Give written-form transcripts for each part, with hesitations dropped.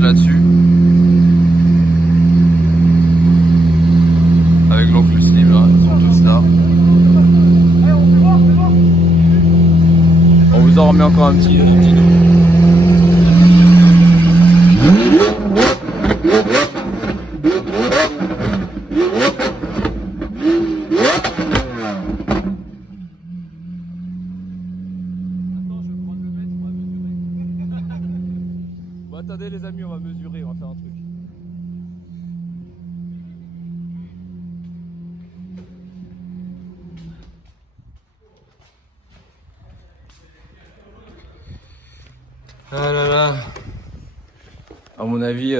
Là-dessus avec l'oncle Slim là, ils sont tous là. On vous en remet encore un petit Bon, attendez les amis, on va mesurer, on va faire un truc. Ah là là. À mon avis,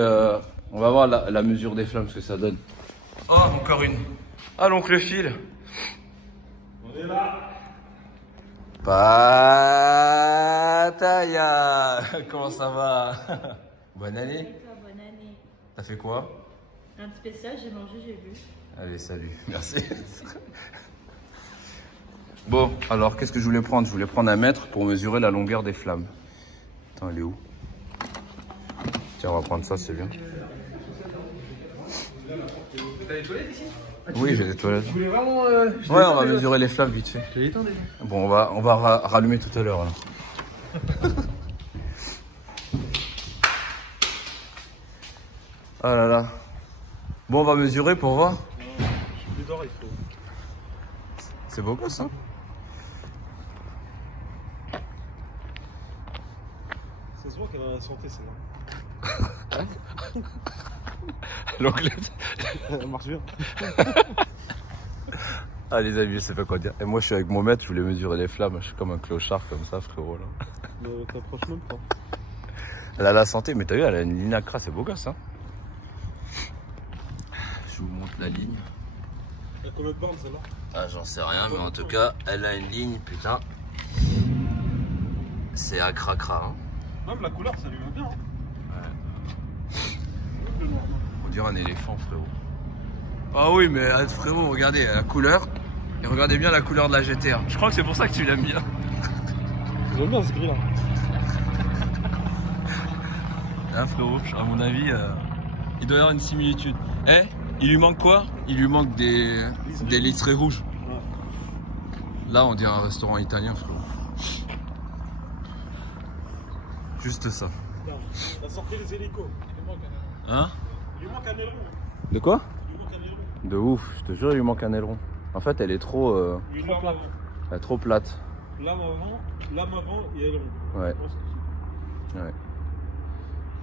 on va voir la mesure des flammes, ce que ça donne. Oh, encore une. Ah, l'oncle Phil. On est là. Pataya. Comment ça va? Bonne année. Bonne année. T'as fait quoi? Un spécial, j'ai mangé, j'ai bu. Allez, salut, merci. Bon, alors qu'est-ce que je voulais prendre? Je voulais prendre un mètre pour mesurer la longueur des flammes. Attends, elle est où? Tiens, on va prendre ça, c'est bien. T'as des toilettes ici? Oui, j'ai des toilettes. Je voulais vraiment. Ouais, on va mesurer les flammes vite fait. Bon, on va rallumer tout à l'heure là. Ah là là. Bon, on va mesurer pour voir. Plus d'or, il faut. C'est beau quoi ça? Ça se voit qu'elle a la santé, celle-là. L'anglette. Elle marche bien. Ah les amis, je sais pas quoi dire. Et moi je suis avec mon maître, je voulais mesurer les flammes. Je suis comme un clochard comme ça, frérot là. T'approches même pas. Elle a la santé, mais t'as vu, elle a une ligne Accra, c'est beau gosse hein. Je vous montre la ligne. Elle a combien de bornes celle-là? Ah j'en sais rien, mais en tout cas, elle a une ligne, putain. C'est Accra hein. Même la couleur, ça lui va bien. Hein. Ouais. On dirait un éléphant, frérot. Ah oui, mais frérot, regardez la couleur. Et regardez bien la couleur de la GTR. Je crois que c'est pour ça que tu l'aimes bien. J'aime bien ce gris là. Hein, frérot, à mon avis, il doit y avoir une similitude. Eh, il lui manque quoi? Il lui manque des liserés rouges. Ouais. Là, on dirait un restaurant italien, frérot. Juste ça. T'as sorti les hélicos. Il lui manque un aileron. Hein? Il lui manque un aileron. De quoi? Il lui manque un aileron. De ouf, je te jure, il lui manque un aileron. En fait, elle est trop, Trop plate. elle est trop plate. Lame avant et aileron. Ouais. Ouais.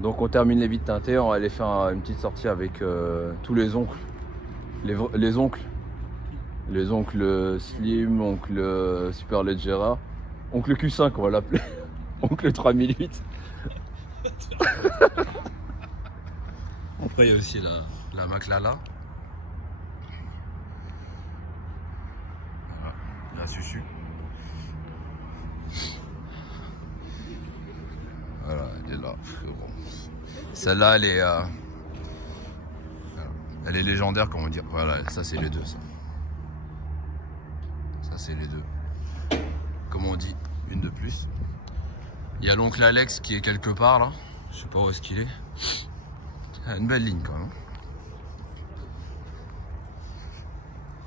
Donc on termine les vides teintés, on va aller faire une petite sortie avec tous les oncles. Les oncles. Les oncles Slim, oncle Superleggera, oncle Q5 on va l'appeler. Oncle 3008. Après il y a aussi la Maclala. Voilà, la Susu. Voilà, elle est là, frérot. Celle-là, elle est légendaire, comme on dit. Voilà, ça c'est les deux, ça. Ça c'est les deux. Comme on dit, une de plus. Il y a l'oncle Alex qui est quelque part là. Je sais pas où est-ce qu'il est. Une belle ligne quand même.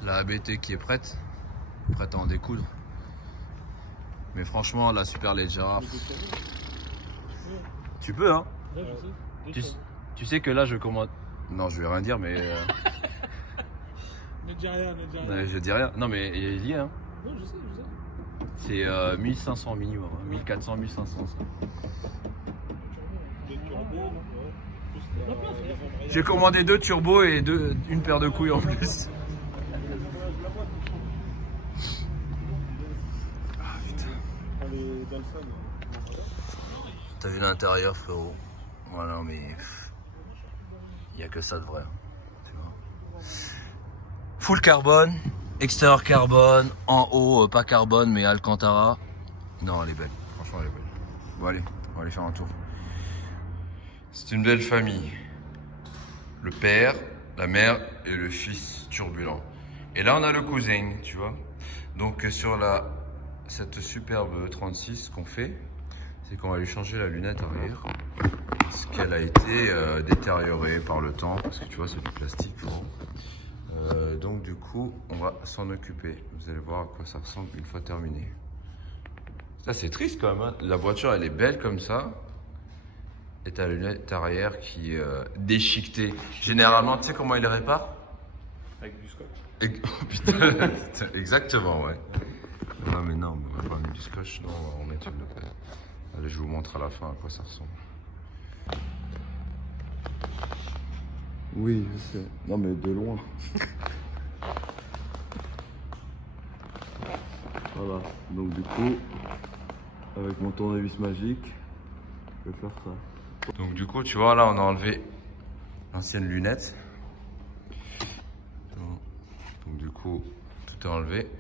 La ABT qui est prête à en découdre. Mais franchement, la Superleggera. Tu peux, hein? Tu sais que là, je commande. Non, je vais rien dire, mais. Ne dis rien, ne dis rien. Non, je dis rien. Non, mais il y est, hein? Non, je sais. C'est 1500 minimum, hein. 1400, 1500. Des turbos, J'ai commandé 2 turbos et une paire de couilles en plus. Ah putain. T'as vu l'intérieur, frérot? Voilà, mais il n'y a que ça de vrai. Tu vois. Full carbone, extérieur carbone, en haut pas carbone mais Alcantara. Non, elle est belle, franchement elle est belle. Bon allez, on va aller faire un tour. C'est une belle famille. Le père, la mère et le fils turbulent. Et là on a le cousin, tu vois. Donc sur cette superbe 36 qu'on fait, c'est qu'on va lui changer la lunette arrière. Parce qu'elle a été détériorée par le temps, parce que tu vois c'est du plastique. Donc du coup on va s'en occuper. Vous allez voir à quoi ça ressemble une fois terminé. Ça c'est triste quand même, hein. La voiture elle est belle comme ça. Et t'as la lunette arrière qui est déchiquetée. Généralement, tu sais comment ils les réparent? Avec du scotch. Oh, putain, exactement, ouais. Non mais non, on va pas mettre du scotch, non, on va en mettre une autre. Allez, je vous montre à la fin à quoi ça ressemble. Oui, je sais. Non mais de loin. Voilà, donc du coup, avec mon tournevis magique, je vais faire ça. Donc du coup, tu vois, là on a enlevé l'ancienne lunette. Donc du coup, tout est enlevé.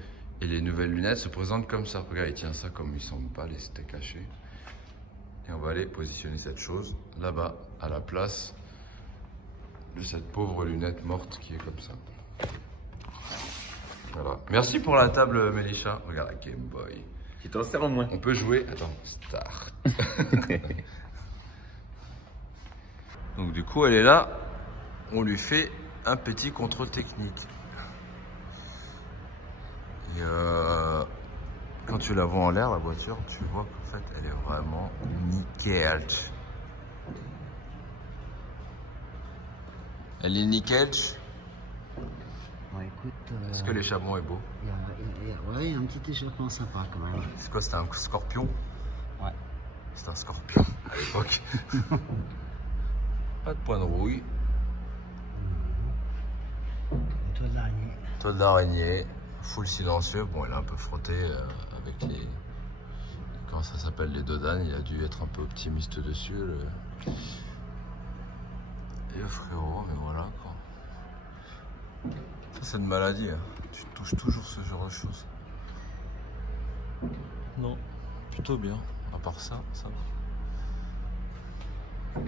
Et les nouvelles lunettes se présentent comme ça. Regarde, il tient ça comme ils sont pas, les c'était caché. Et on va aller positionner cette chose là-bas, à la place de cette pauvre lunette morte qui est comme ça. Voilà. Merci pour la table, Mélisha. Regarde la Game Boy. Tu t'en sers au moins. On peut jouer. Attends, start. Donc du coup, elle est là. On lui fait un petit contrôle technique. Et quand tu la vois en l'air, la voiture, tu vois qu'en fait, elle est vraiment nickel. Elle est nickel. Bon, écoute. Est-ce que l'échappement est beau? Ouais, il y a un petit échappement sympa quand même. C'est quoi? C'était un scorpion? Ouais. C'était un scorpion à l'époque. Pas de point de rouille. Et toi de l'araignée. Toile d'araignée, full silencieux. Bon, il est un peu frotté avec les. Comment ça s'appelle? Les dodanes. Il a dû être un peu optimiste dessus. Et le frérot, mais voilà quoi. Ça, c'est une maladie. Hein. Tu touches toujours ce genre de choses. Non, plutôt bien. À part ça, ça va.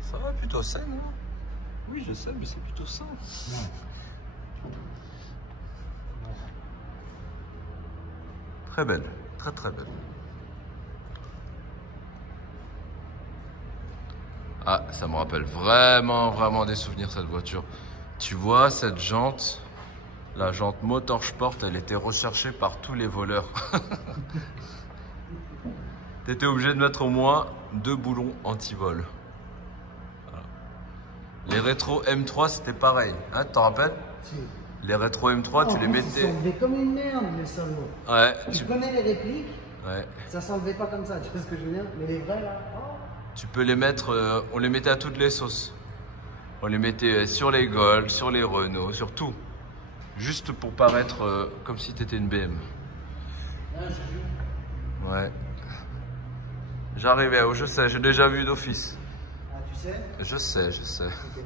Ça va plutôt sain, non? Oui, je sais, mais c'est plutôt sain. Très belle, très très belle. Ah, ça me rappelle vraiment des souvenirs cette voiture. Tu vois cette jante, la jante Motorsport, elle était recherchée par tous les voleurs. T'étais obligé de mettre au moins 2 boulons anti-vol. Voilà. Les rétro M3 c'était pareil, hein, tu t'en rappelles? Si. Les rétro M3 tu les mettais. Ça s'enlevait comme une merde, les salauds. Ouais. Tu connais les répliques? Ouais. Ça s'enlevait pas comme ça, tu vois ce que je veux dire? Mais les vrais là. Oh. Tu peux les mettre, on les mettait à toutes les sauces. On les mettait sur les Golf, sur les Renault, sur tout. Juste pour paraître comme si t'étais une BM. Là, je joue. Ouais. J'arrivais, je sais, j'ai déjà vu d'office. Ah, tu sais? Je sais. Ok.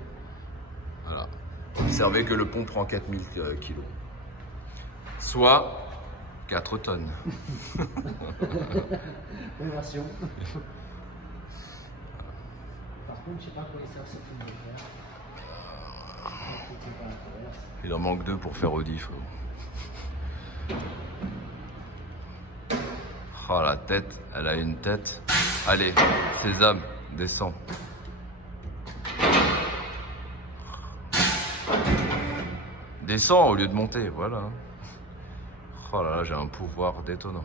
Voilà. Observez que le pont prend 4000 kilos. Soit 4 tonnes. Belle version. Par contre, je sais pas quoi il sert cette ligne de fer. Il en manque 2 pour faire Audi. Oh la tête, elle a une tête. Allez, sésame, descends. Descends au lieu de monter, voilà. Oh là là, j'ai un pouvoir détonnant.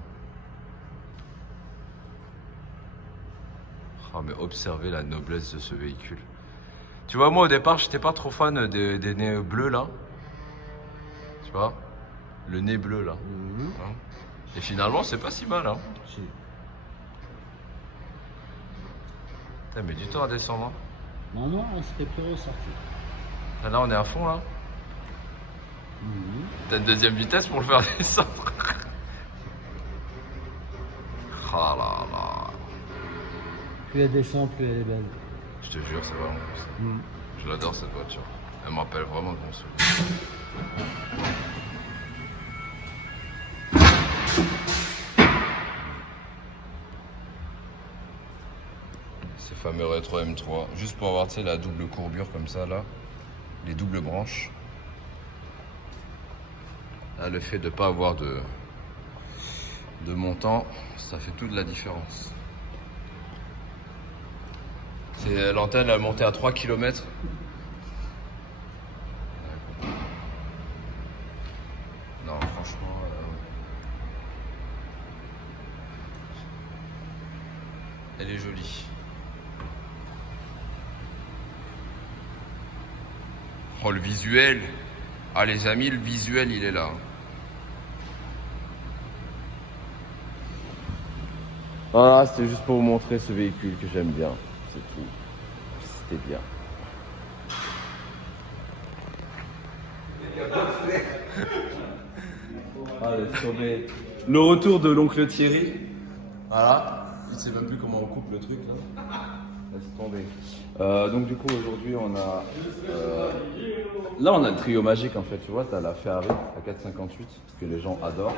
Oh mais observez la noblesse de ce véhicule. Tu vois, moi au départ, j'étais pas trop fan des nez bleus là. Tu vois, le nez bleu là. Hein. Et finalement, c'est pas si mal. Hein. Putain, mais du temps à descendre. Hein. Non, on serait plus ressorti. Là, on est à fond là. T'as une deuxième vitesse pour le faire descendre. Oh là là. Plus elle descend, plus elle est belle. Je te jure, c'est vraiment cool. Je l'adore cette voiture. Elle me rappelle vraiment de mon souvenir. Ces fameux rétro M3. Juste pour avoir, tu sais, la double courbure comme ça, là. Les doubles branches. Là, le fait de ne pas avoir de montant, ça fait toute la différence. L'antenne, elle montait à 3 km. Non, franchement... elle est jolie. Oh, le visuel. Ah, les amis, le visuel, il est là. Voilà, c'était juste pour vous montrer ce véhicule que j'aime bien. C'est tout. C'était bien. Ah, laisse tomber. Le retour de l'oncle Thierry. Voilà. Je ne sais même plus comment on coupe le truc là. Laisse tomber. Donc du coup aujourd'hui on a là on a le trio magique en fait, tu vois, t'as la Ferrari à 458 que les gens adorent,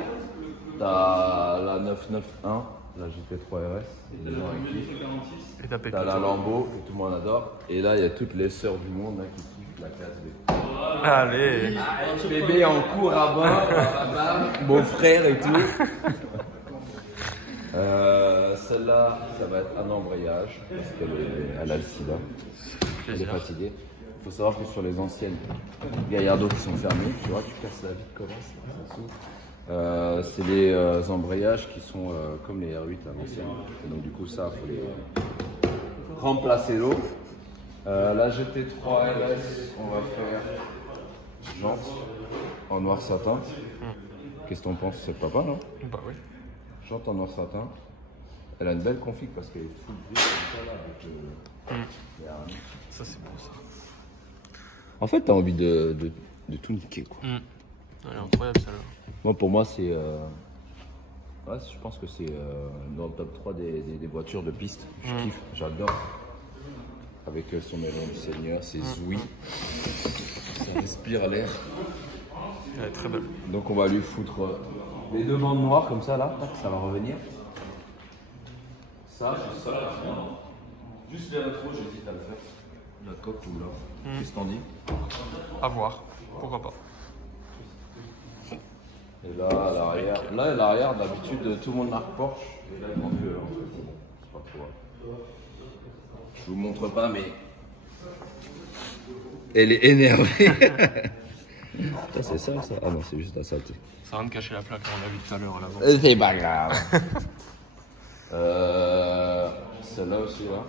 t'as la 991, la GT3 RS, les gens kiffent, t'as la Lambo que tout le monde adore, et là il y a toutes les sœurs du monde là, qui kiffent la classe B. Allez. Bébé en cours à bas, beau-frère et tout. Celle-là, ça va être un embrayage parce qu'elle a le sida. Elle est fatiguée. Il faut savoir que sur les anciennes Gallardo qui sont fermées, tu vois, tu casses la vitre comme ça. C'est les embrayages qui sont comme les R8 à l'ancienne. Et donc du coup ça, il faut les remplacer l'eau. La GT3 RS, on va faire jante en noir satin. Qu'est-ce que t'en penses? C'est pas mal, non? Bah oui. Jante en noir satin. Elle a une belle config parce qu'elle est full gris comme ça là avec Ça c'est beau ça. En fait, t'as envie de tout niquer quoi. Elle est incroyable celle-là. Moi, pour moi, c'est. Ouais, je pense que c'est dans le top 3 des voitures de piste. Je kiffe, j'adore. Avec son élan du Seigneur, ses ouïes. Ça respire l'air. Elle est très belle. Donc, on va lui foutre les deux bandes noires comme ça là, tac, ça va revenir. Ça, juste les rétros, j'hésite à le faire. La coque ou là. Qu'est-ce que t'en dis? À voir. Pourquoi pas. Et là, à l'arrière. Là, à l'arrière, d'habitude, tout le monde marque Porsche. Et là, il manque que en fait. C'est pas trop. Je vous montre pas, mais. Elle est énervée. Ah, c'est ça, ça. Ah non, c'est juste la saleté. Ça rien de cacher la plaque, on l'a vu tout à l'heure à l'avant. C'est pas grave. Celle-là aussi, là.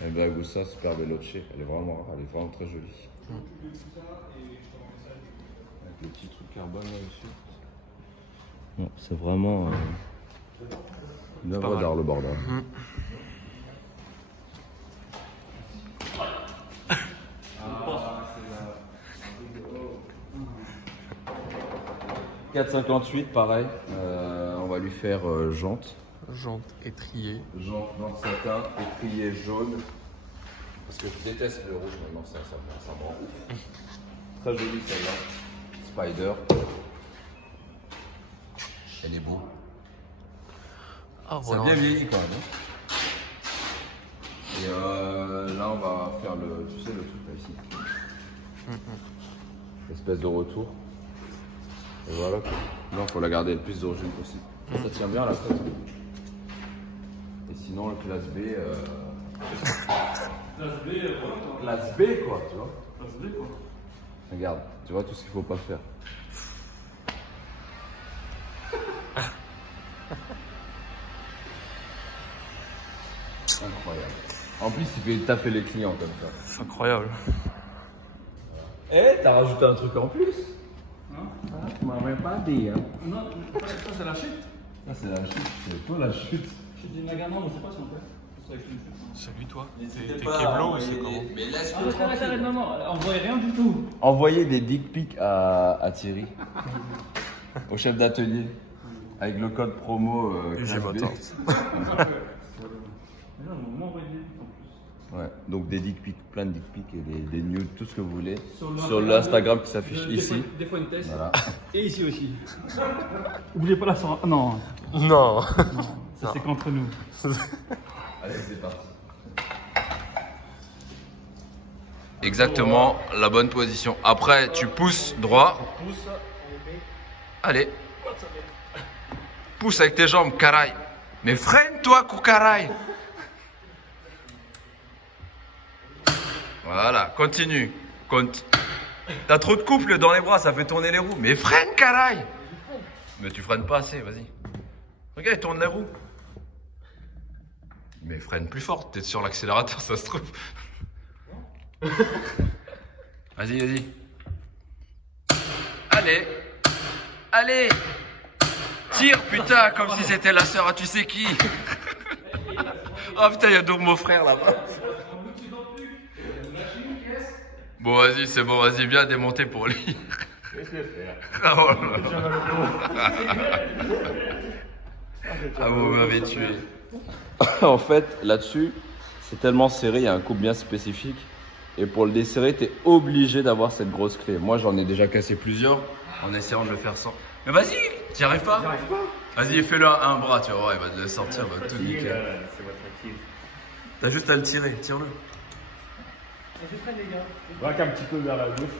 Elle Bragusa Super Veloce. Elle est vraiment très jolie. Avec le petit truc carbone là-dessus. Non, c'est vraiment une œuvre d'art, le bordel. « 4,58 pareil, on va lui faire jante. Jante étriée. Jante dans satin, étrier jaune. Parce que je déteste le rouge maintenant, ça me rend ouf. Très jolie celle-là. Spider. Elle est beau. Ah, Ça a bien vieilli quand même. Et là on va faire le, tu sais, le truc là ici. L'espèce de retour. Et voilà quoi. Là il faut la garder le plus d'origine possible. Ça tient bien à la tête. Et sinon le classe B. Classe B quoi, tu vois. Classe B quoi. Regarde, tu vois tout ce qu'il faut pas faire. Incroyable. En plus, il fait taffer les clients comme ça. C'est incroyable. Eh, t'as rajouté un truc en plus? Hein? Ah, tu m'avais pas dit, hein. Non, ça c'est la chute. Ça, c'est la chute. C'est toi la chute. Chute du Nagano, on sait pas si on fait. C'est avec une chute. C'est lui toi. N'hésitez T'es pas à Keblo ou envoyer c'est comment? Mais laisse Arrête, non, on voyait rien du tout. Envoyez des dick pics à Thierry. Au chef d'atelier. Avec le code promo UG classe B. Motors. Mais là, on m'a envoyé en plus. Ouais, donc des dick pics, plein de dick pics et des nudes, tout ce que vous voulez. Sur l'Instagram qui s'affiche ici. Des fois une test. Voilà. Et ici aussi. Oubliez pas la soirée. Non, Non. ça c'est qu'entre nous. Allez, c'est parti. Exactement la bonne position. Après, tu pousses droit. Allez. Pousse avec tes jambes, caraï. Mais freine-toi, caraï. Voilà, continue. T'as trop de couple dans les bras, ça fait tourner les roues. Mais freine, caraï. Mais tu freines pas assez, vas-y. Regarde, il tourne les roues. Mais freine plus fort, t'es sur l'accélérateur, ça se trouve. Vas-y, vas-y. Allez. Allez. Tire, putain, comme si c'était la sœur à tu sais qui. Oh putain, il y a deux mon frère là-bas. Bon, vas-y, c'est bon, vas-y, viens démonter pour lui. Laisse-le faire. Ah, vous m'avez tué. En fait, là-dessus, c'est tellement serré, il y a un couple bien spécifique. Et pour le desserrer, tu es obligé d'avoir cette grosse clé. Moi, j'en ai déjà cassé plusieurs en essayant de le faire sans. Mais vas-y, t'y arrives pas? Vas-y, fais-le à un bras, tu vas voir, il va te le sortir, il va tout niquer. T'as juste à le tirer, tire-le. Braque un petit peu vers la gauche.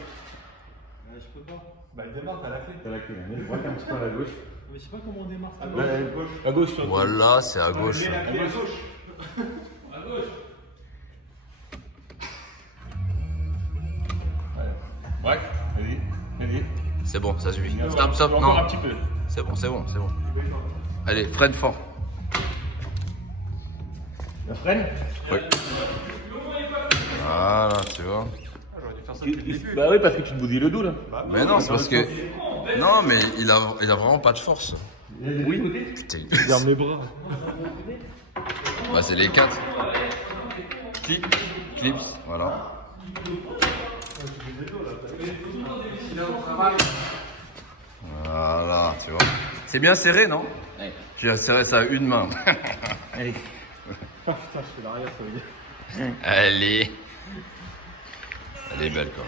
Je peux pas. Bah démarre, t'as la clé. T'as la clé, mais braque un petit peu à la gauche. Mais je sais pas comment on démarre. À gauche. À gauche. Voilà, c'est à gauche. À gauche. À gauche. Braque. Vas-y. Vas-y. C'est bon, ça suffit. Stop, stop, Encore un non. petit peu. C'est bon, c'est bon, c'est bon. Allez, freine fort. La freine. Oui. Voilà, tu vois. Bah oui, parce que tu te bousilles le dos là. Mais non, c'est parce que. Non, mais il a vraiment pas de force. Oui. Putain. Regarde mes bras. Bah, c'est les 4. Clips, voilà. Voilà, tu vois. C'est bien serré, non? Ouais. J'ai serré ça à une main. Allez. Ah putain, je fais l'arrière, ça veut dire. Allez. Elle est belle, quoi.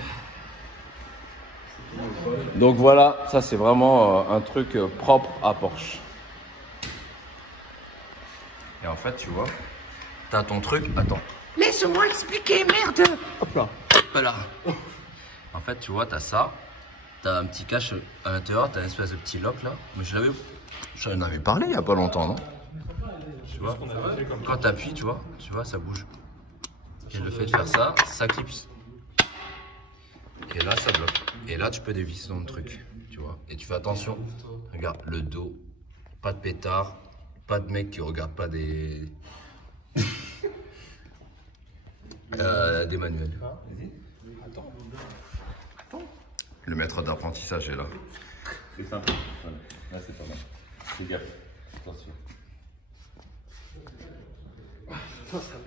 Donc voilà, ça c'est vraiment un truc propre à Porsche. Et en fait, tu vois, t'as ton truc. Attends. Laisse-moi expliquer, merde. Hop là. Hop là. En fait, tu vois, t'as ça. T'as un petit cache à l'intérieur, t'as une espèce de petit lock là. Mais j'en avais parlé il y a pas longtemps, non? Tu vois, quand t'appuies, tu vois, ça bouge. Et le fait de faire ça, ça clipse. Et là, ça bloque. Et là, tu peux dévisser ton truc, tu vois. Et tu fais attention. Regarde, le dos, pas de pétard, pas de mec qui regarde pas des... des manuels. Attends. Le maître d'apprentissage est là. C'est simple. Là, c'est pas mal. Fais gaffe. Attention.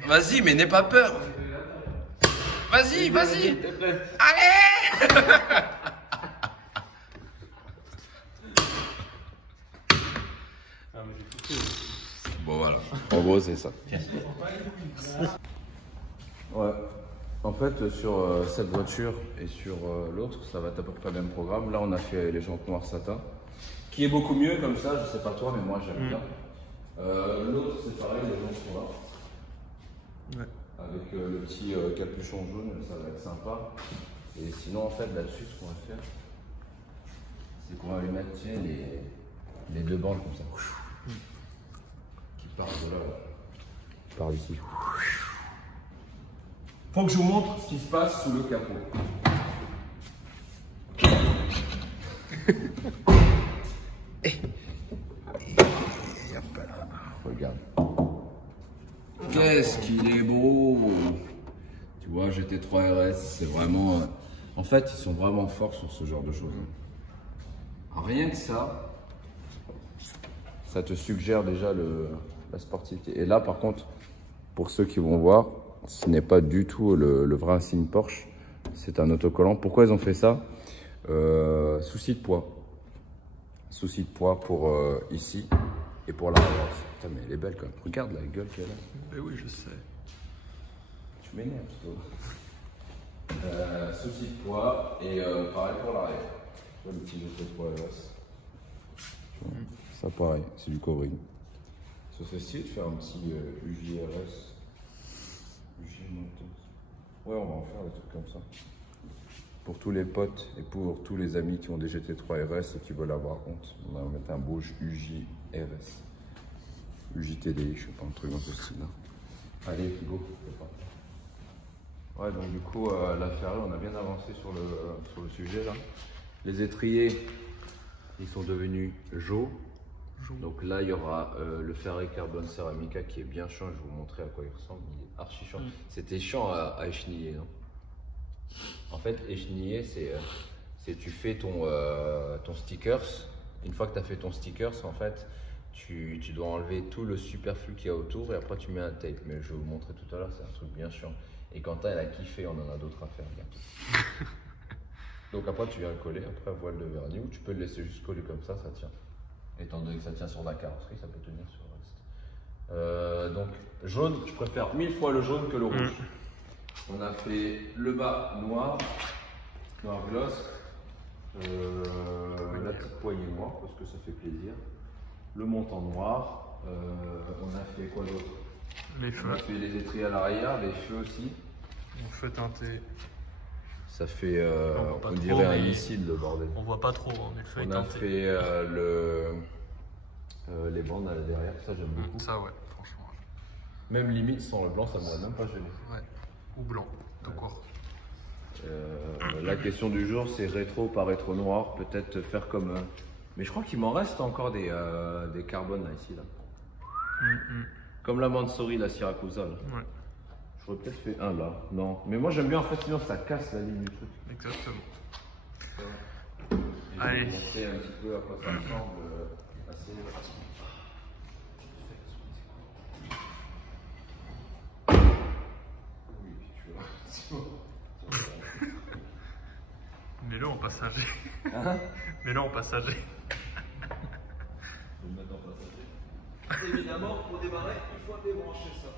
Vas-y, mais n'aie pas peur. Vas-y, vas-y. Allez. Bon, voilà. En gros, c'est ça. Ouais. En fait, sur cette voiture et sur l'autre, ça va être à peu près le même programme. Là, on a fait les jantes noires satin, qui est beaucoup mieux comme ça. Je sais pas toi, mais moi, j'aime bien. L'autre, c'est pareil, les jantes sont là. Ouais. Avec le petit capuchon jaune, ça va être sympa. Et sinon, en fait, là-dessus, ce qu'on va faire, c'est qu'on va lui mettre les deux bandes comme ça. Qui partent de là, qui partent d'ici. Faut que je vous montre ce qui se passe sous le capot. Regarde. Qu'est-ce qu'il est beau! Tu vois, GT3 RS, c'est vraiment... En fait, ils sont vraiment forts sur ce genre de choses. Rien que ça, ça te suggère déjà la sportivité. Et là, par contre, pour ceux qui vont voir, ce n'est pas du tout le vrai insigne Porsche. C'est un autocollant. Pourquoi ils ont fait ça? Souci de poids. Souci de poids pour ici et pour l'arrière. Putain, mais elle est belle quand même. Regarde la gueule qu'elle a. Mais oui, je sais. Tu m'énerves, toi. Souci de poids et pareil pour l'arrière. Tu vois le petit GT3 RS. Ça pareil, c'est du covering. Ça serait stylé de faire un petit UJRS. UJ Motors. Ouais, on va en faire des trucs comme ça. Pour tous les potes et pour tous les amis qui ont des GT3 RS et qui veulent avoir honte, on va mettre un beau UJRS. UJTD, je sais pas, un truc dans ce style-là. Allez, go, c'est parti. Ouais, donc du coup, la Ferrari, on a bien avancé sur le sujet là. Les étriers, ils sont devenus jaunes. Donc là, il y aura le Ferrari Carbon Ceramica qui est bien chiant. Je vais vous montrer à quoi il ressemble. Il est archi chiant. C'était chiant à écheniller, non? En fait, écheniller, c'est tu fais ton stickers. Une fois que tu as fait ton stickers, en fait, tu dois enlever tout le superflu qu'il y a autour et après tu mets un tape. Mais je vais vous montrer tout à l'heure, c'est un truc bien chiant. Et Quentin, elle a kiffé, on en a d'autres à faire bientôt. Donc après, tu viens le coller, après voile de vernis, ou tu peux le laisser juste coller comme ça tient. Étant donné que ça tient sur la carrosserie, ça peut tenir sur le reste. Donc jaune, je préfère 1000 fois le jaune que le rouge. On a fait le bas noir gloss, la petite poignée noire parce que ça fait plaisir, le montant noir, on a fait quoi d'autre? Les feux. On a fait les étriers à l'arrière, les feux aussi. On fait teinter. Ça fait, on trop, dirait un mais missile le bordel. On voit pas trop, mais le feu est On a teinté. fait les bandes à la derrière, ça j'aime beaucoup. Ça ouais, franchement. Même limite sans le blanc, ça ne m'aurait même pas gêné. Ouais. Ou blanc, tout court. La question du jour, c'est rétro par rétro noir. Peut-être faire comme. Mais je crois qu'il m'en reste encore des carbones là, ici. Là. Comme la Mansory, la Siracusa. Là. Ouais. J'aurais peut-être fait un là. Non. Mais moi j'aime bien en fait, sinon ça casse la ligne du truc. Exactement. Et Allez. je vais vous montrer un petit peu à quoi ça ressemble. Assez... Oui, tu vois. Mets-le en passager. Hein? Mets-le en passager. Je vais le mettre en passager. Évidemment, pour démarrer, il faut débrancher ça.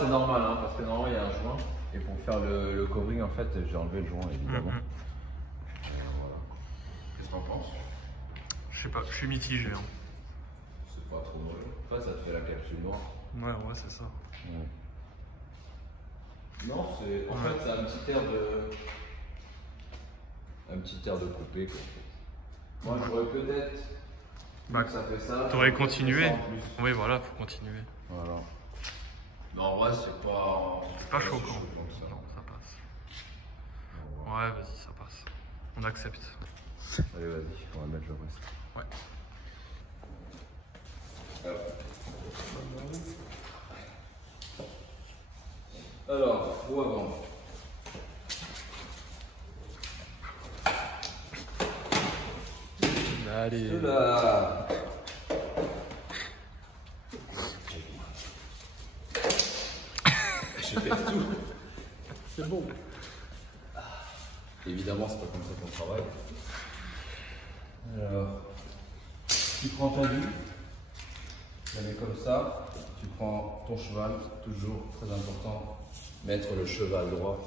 C'est normal, hein, parce que normalement il y a un joint et pour faire le covering en fait j'ai enlevé le joint évidemment. Voilà. Qu'est-ce que t'en penses? Je sais pas, je suis mitigé. Hein. C'est pas trop drôle. Enfin ça te fait la capsule noire. Ouais, c'est ça. Ouais. Non, c'est. En fait c'est un petit air de coupé quoi. Moi j'aurais peut-être. Bah, ça fait ça. T'aurais continué. En plus. Oui voilà, faut continuer. Voilà. Mais en vrai c'est pas. C'est pas choquant. Que ça. Non, ça passe. Ouais, vas-y, ça passe. On accepte. Allez vas-y, on va mettre le reste. Ouais. Alors, ou avant. Allez. Là. J'ai fait tout. C'est bon. Évidemment, c'est pas comme ça qu'on travaille. Alors, tu prends ton but, tu la mets comme ça, tu prends ton cheval, toujours très important, mettre le cheval droit,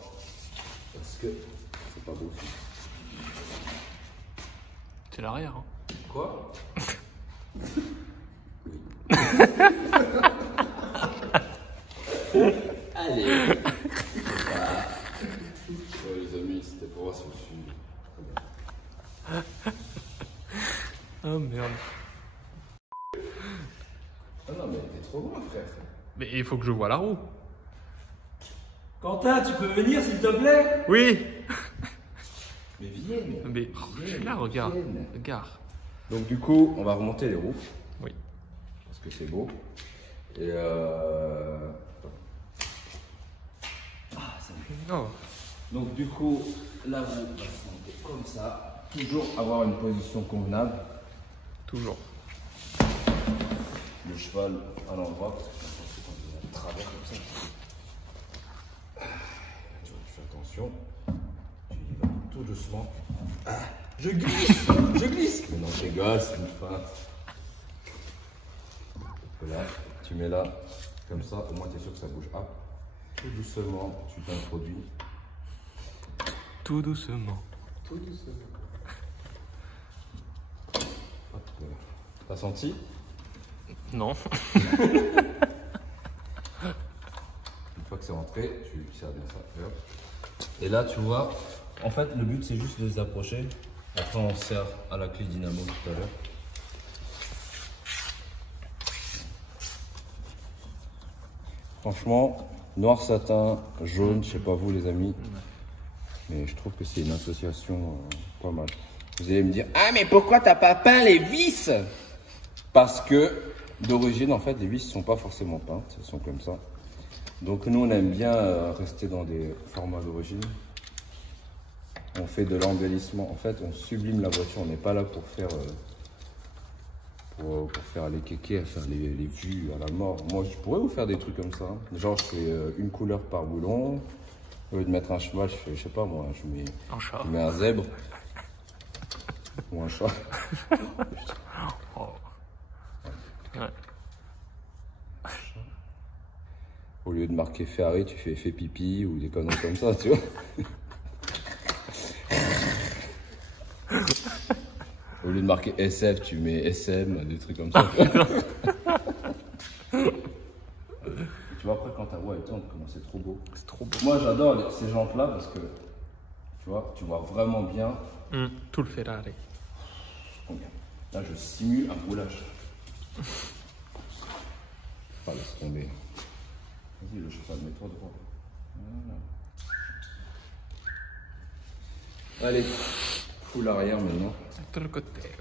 parce que c'est pas beau. C'est l'arrière. Hein. Quoi? Allez. Voilà. Les amis, c'était pour voir si vous suivez. Oh merde. Ah non, mais t'es trop loin, frère. Mais il faut que je vois la roue. Quentin, tu peux venir s'il te plaît? Oui. Mais viens. Mais je suis là, regarde. Regarde. Donc du coup, on va remonter les roues. Oui. Parce que c'est beau. Et ça me fait. Oh. Donc du coup, la roue va se monter comme ça. Toujours avoir une position convenable. Toujours. Le cheval à l'endroit, parce que c'est quand il est à travers comme ça. Tu fais attention. Tu y vas tout doucement. Ah, je glisse. Mais non, c'est gars, c'est une feinte. Voilà, tu mets là, comme ça, au moins tu es sûr que ça bouge. Hop, tout doucement, tu t'introduis. Tout doucement. Tout doucement. Hop, voilà. T'as senti? Non. Une fois que c'est rentré, tu serres bien ça. Et, hop. Et là, tu vois, en fait, le but c'est juste de les approcher. Après, on serre à la clé dynamo tout à l'heure. Franchement, noir satin, jaune, je sais pas vous les amis, mais je trouve que c'est une association pas mal. Vous allez me dire, ah mais pourquoi t'as pas peint les vis? Parce que d'origine, en fait, les vis ne sont pas forcément peintes, elles sont comme ça. Donc nous, on aime bien rester dans des formats d'origine. On fait de l'embellissement, en fait, on sublime la voiture, on n'est pas là pour faire... Pour faire les kékés, faire les vues à la mort. Moi, je pourrais vous faire des trucs comme ça. Hein. Genre, je fais une couleur par boulon. Au lieu de mettre un cheval, je fais, je sais pas moi, je mets un zèbre. Ou un chat. Oh. Ouais. Au lieu de marquer Ferrari, tu fais fait pipi ou des conneries comme ça, tu vois. Au lieu de marquer SF, tu mets SM, des trucs comme ça. Tu vois, après, quand ta voix elle tourne, comment c'est trop beau. C'est trop beau. Moi, j'adore ces jantes-là parce que, tu vois vraiment bien. Tout le Ferrari. Là, je simule un roulage. Pas laisse tomber. Vas-y, le cheval, mets-toi droit. Voilà. Allez, full arrière maintenant. De l'autre côté.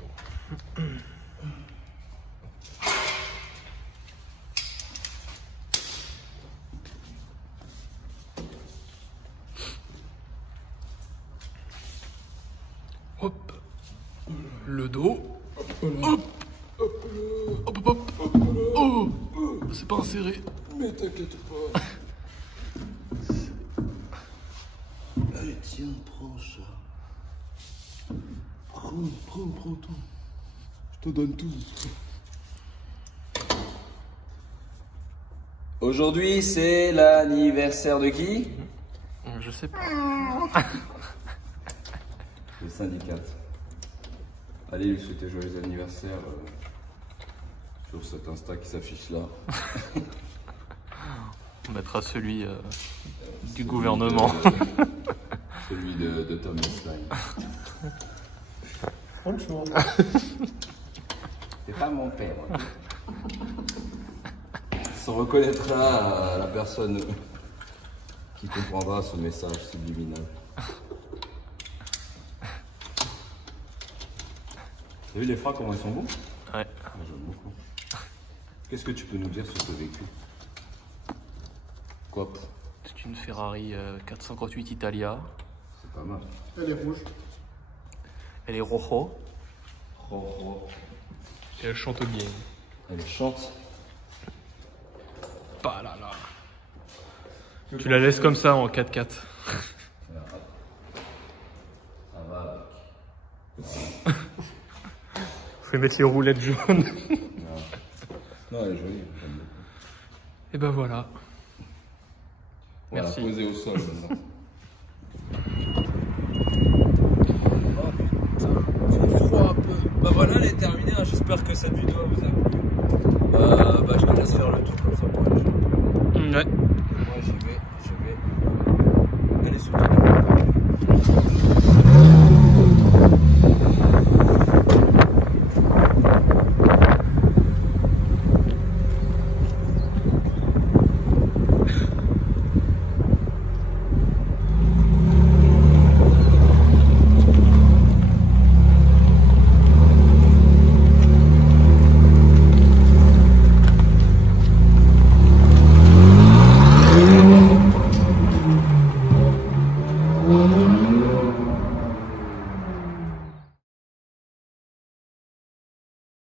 Hop. Le dos. Hop. Hop, hop, hop. Oh. C'est pas inséré. Mais t'inquiète pas. Allez, tiens, prends ça. Prends tout. Je te donne tout. Aujourd'hui, c'est l'anniversaire de qui? Je sais pas. Le syndicat. Allez lui souhaiter joyeux anniversaire sur cet Insta qui s'affiche là. On mettra celui du gouvernement. Celui de Thomas Line. Franchement. C'est pas mon père. Ça reconnaîtra la personne qui comprendra ce message subliminal. T'as vu les freins comment ils sont beaux? Ouais. J'aime beaucoup. Qu'est-ce que tu peux nous dire sur ce véhicule? Quoi? C'est une Ferrari 458 Italia. C'est pas mal. Elle est rouge. Elle est rojo. Oh. Et elle chante bien. Elle chante. Pas là là. Tu la laisses comme ça en 4x4. Ça va. Faut mettre les roulettes jaunes. Non, elle est jolie. J'aime beaucoup. Et ben voilà. On va la Merci. poser au sol maintenant. Il fait froid un peu. Bah voilà, elle est terminée. J'espère que cette vidéo vous a plu. Ouais.